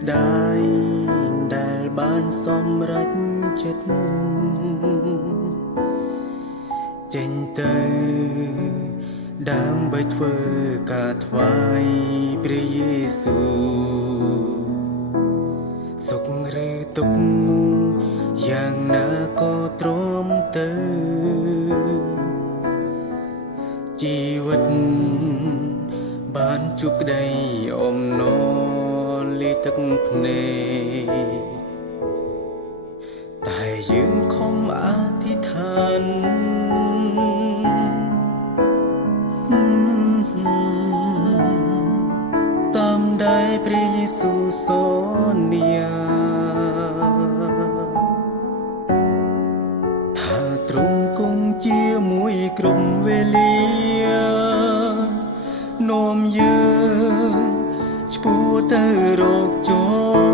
ស្ដាយដែលបានសម្រេចចិត្តចេញទៅដើម្បីធ្វើការថ្វាយព្រះយេស៊ូវសុខឬទុក្ខយ៉ាងណាក៏ទ្រាំទៅជីវិតបានជួបក្តីអំណរលាទឹកភ្នែកតែយើងខំអធិដ្ឋានតាមដែលព្រះយេស៊ូវសន្យាថាទ្រង់គង់ជាមួយគ្រប់វេលានាំយើងឆ្ពោះទៅរកជោ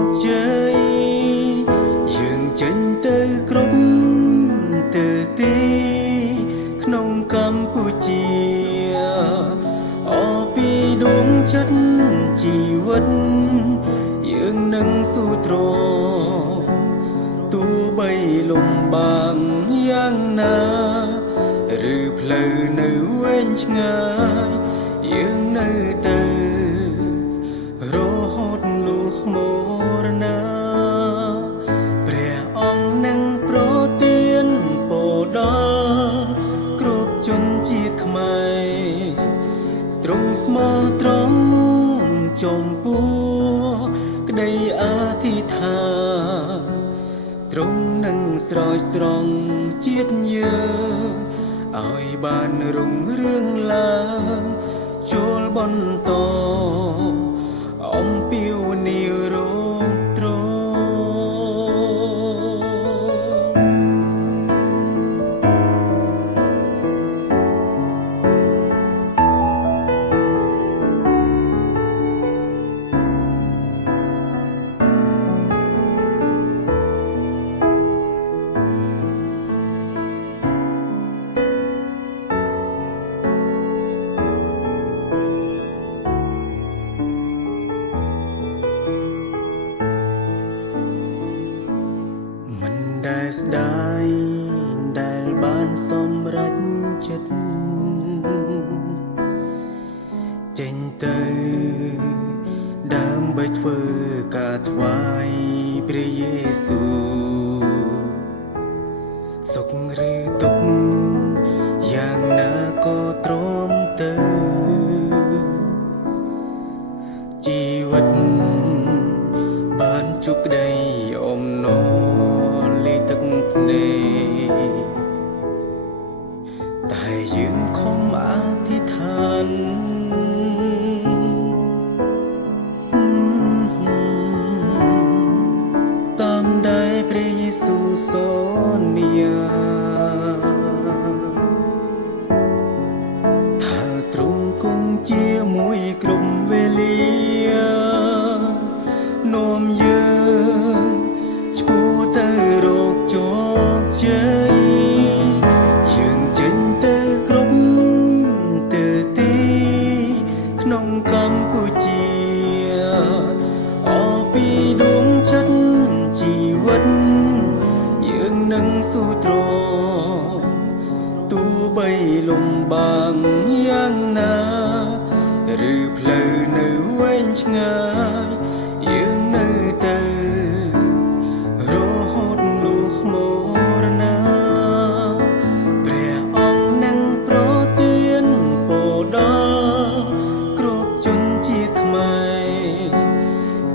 គជ័យយើងចេញទៅគ្រប់ទិសទីក្នុងកម្ពុជាអពីដួងចិត្តជីវិតយើងនឹងស៊ូទ្រាំទោះបីលំបាកយ៉ាងណាឬផ្លូវនៅវែងឆ្ងាយយើងនៅទៅរហូតលុះមរណាព្រះអង្គនឹងប្រទានពរដល់គ្រប់ជនជាតិខ្មែរទ្រង់ស្មោះត្រង់ចំពោះក្តីអធិដ្ឋានទ្រង់នឹងស្រោចស្រង់ជាតិយើងឲ្យបានរុងរឿងឡើងចូលបន្តអំពាវនាវរកទ្រង់ដែលស្ដាយដែលបានសម្រេចចិត្តចេញទៅដើម្បីធ្វើការថ្វាយព្រះយេស៊ូវសុខឬទុក្ខយ៉ាងណាក៏ទ្រាំទៅជីវិតបានជួបក្តីអំណរទឹកភ្នែកតែយើងខំអធិដ្ឋានតាមដែលព្រះយេស៊ូវសន្យាថាទ្រង់គង់ជាមួយគ្រប់វេលានាំយើងឆ្ពោះទៅរកជោគជ័យយើងចេញទៅគ្រប់ទិសទីក្នុងកម្ពុជាអពីដួងចិត្តជីវិតយើងនឹងស៊ូទ្រាំទោះបីលំបាកយ៉ាងណាឬផ្លូវនៅវែងឆ្ងាយយើងនៅទៅរហូតលុះមរណាព្រះអង្គនឹងប្រទានពរដល់គ្រប់ជនជាតិខ្មែរ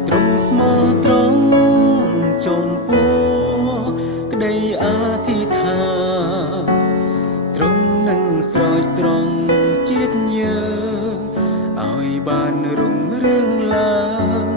ទ្រង់ស្មោះត្រង់ចំពោះក្តីអធិដ្ឋានទ្រង់នឹងស្រោចស្រង់ជាតិយើងឲ្យបានរុងរឿងឡើង